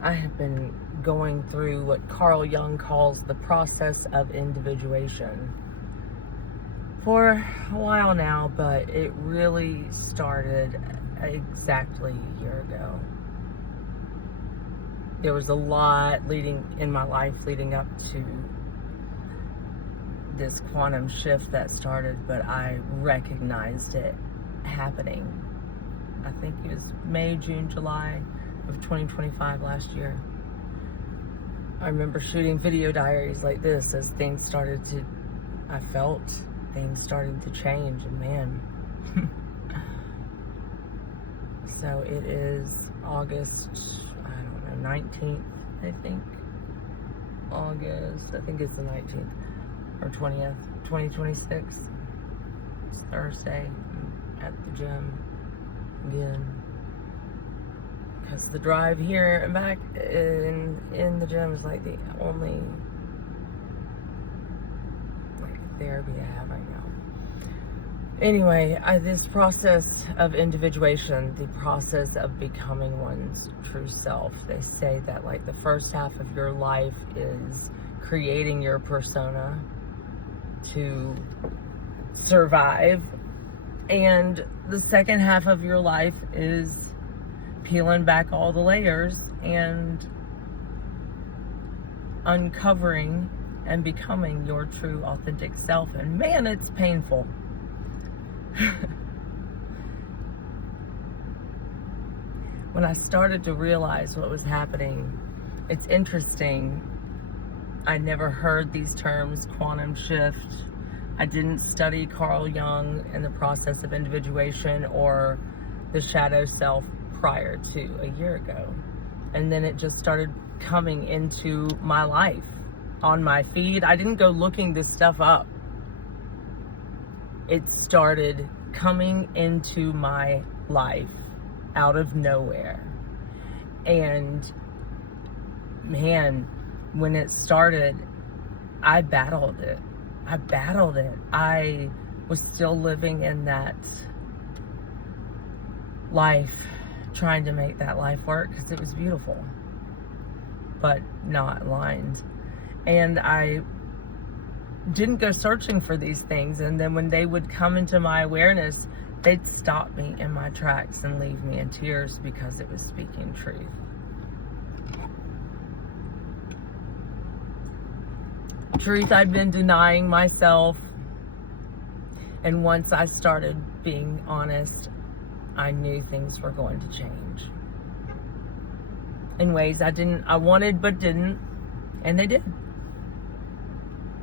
I have been going through what Carl Jung calls the process of individuation for a while now, but it really started exactly a year ago. There was a lot in my life leading up to this quantum shift that started, but I recognized it happening. I think it was May, June, July of 2025 last year. I remember shooting video diaries like this as I felt things started to change, and man. So it is August, 19th, I think. I think it's the 19th or 20th, 2026. It's Thursday. I'm at the gym again. Because the drive here and back in the gym is like the only therapy I have right now. Anyway, this process of individuation, the process of becoming one's true self, they say that the first half of your life is creating your persona to survive, and the second half of your life is peeling back all the layers and uncovering and becoming your true authentic self. And man, it's painful. When I started to realize what was happening, it's interesting. I never heard these terms, quantum shift. I didn't study Carl Jung and the process of individuation or the shadow self prior to a year ago. And then it just started coming into my life on my feed. I didn't go looking this stuff up. It started coming into my life out of nowhere. And man, when it started, I battled it. I was still living in that life, trying to make that life work because it was beautiful, but not aligned. And I didn't go searching for these things, and then when they would come into my awareness, they'd stop me in my tracks and leave me in tears because it was speaking truth. Truth I'd been denying myself, and once I started being honest, I knew things were going to change in ways I wanted but didn't, and they did.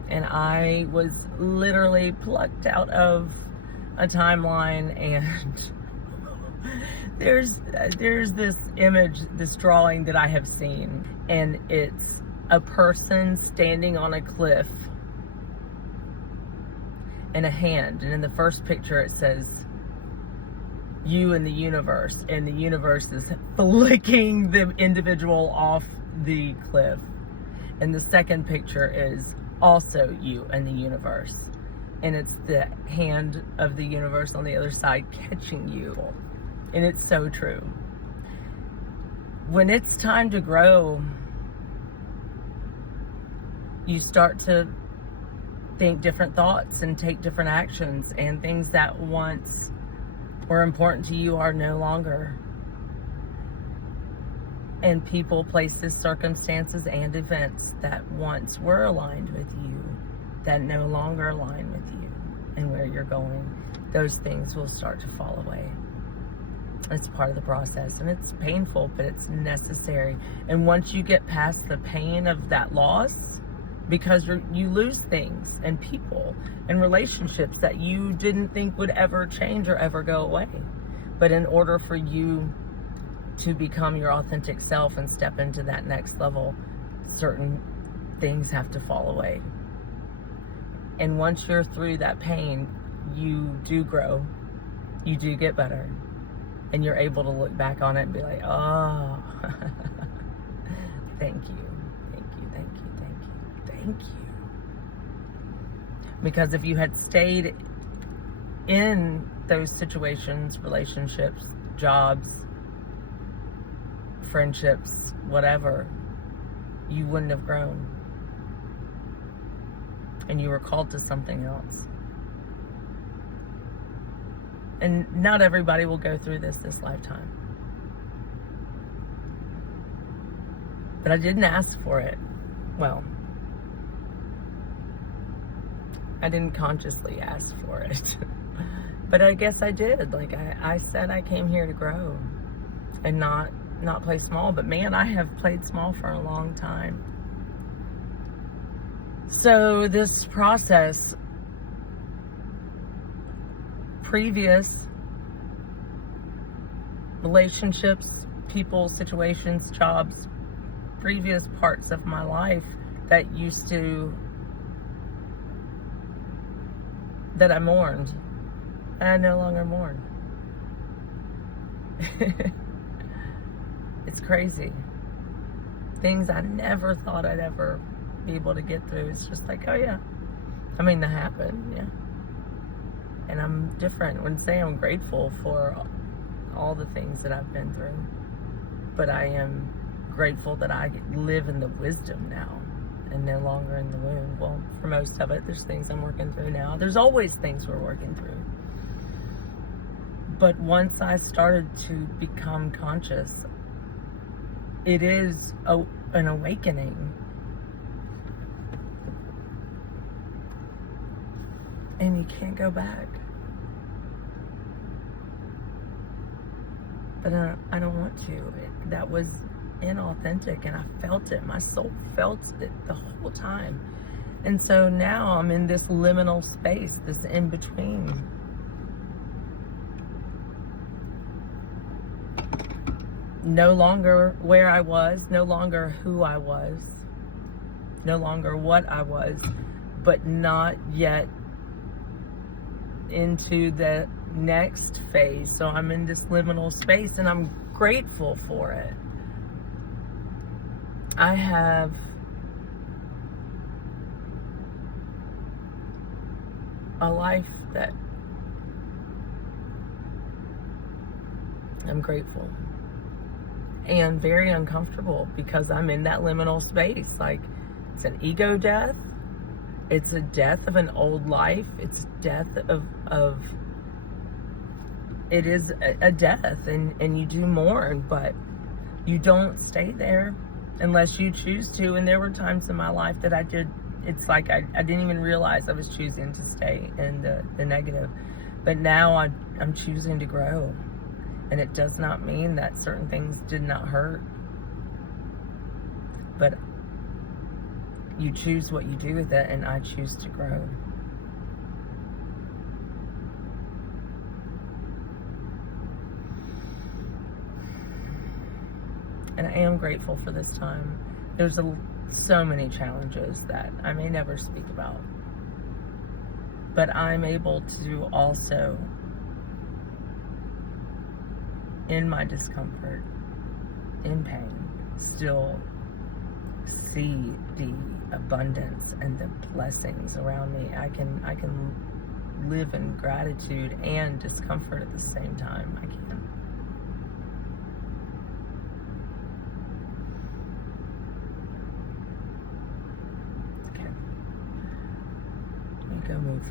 And I was literally plucked out of a timeline, and there's this image, this drawing that I have seen, and it's a person standing on a cliff and a hand, and in the first picture it says you and the universe, and the universe is flicking the individual off the cliff, and the second picture is also you and the universe, and it's the hand of the universe on the other side catching you. And it's so true. When it's time to grow, you start to think different thoughts and take different actions, and things that once were important to you are no longer. And people, places, circumstances, and events that once were aligned with you, that no longer align with you and where you're going, those things will start to fall away. It's part of the process, and it's painful, but it's necessary. And once you get past the pain of that loss, because you lose things and people and relationships that you didn't think would ever change or ever go away. But in order for you to become your authentic self and step into that next level, certain things have to fall away. And once you're through that pain, you do grow, you do get better, and you're able to look back on it and be like, oh, thank you. Because if you had stayed in those situations, relationships, jobs, friendships, whatever, you wouldn't have grown. And you were called to something else. And not everybody will go through this lifetime. But I didn't ask for it. Well, I didn't consciously ask for it. But I guess I did. Like I said, I came here to grow and not play small. But man, I have played small for a long time. So this process, previous relationships, people, situations, jobs, previous parts of my life that I mourned, and I no longer mourn. It's crazy. Things I never thought I'd ever be able to get through. It's just like, oh yeah. I mean, that happened, yeah. And I'm different. I wouldn't say I'm grateful for all the things that I've been through, but I am grateful that I live in the wisdom now and no longer in the wound. Well, for most of it, there's things I'm working through now. There's always things we're working through. But once I started to become conscious, it is an awakening. And you can't go back. But I don't want to. That was inauthentic, and I felt it. My soul felt it the whole time. And so now I'm in this liminal space, this in between. No longer where I was, no longer who I was, no longer what I was, but not yet into the next phase. So I'm in this liminal space, and I'm grateful for it. I have a life that I'm grateful and very uncomfortable because I'm in that liminal space. Like, it's an ego death. It's a death of an old life. It's death of it is a death, and you do mourn, but you don't stay there unless you choose to. And there were times in my life that I did. It's like I didn't even realize I was choosing to stay in the negative. But now I'm choosing to grow. And it does not mean that certain things did not hurt. But you choose what you do with it, and I choose to grow. And I am grateful for this time. There's so many challenges that I may never speak about. But I'm able to also, in my discomfort, in pain, still see the abundance and the blessings around me. I can live in gratitude and discomfort at the same time. I can. Okay. Let me go move.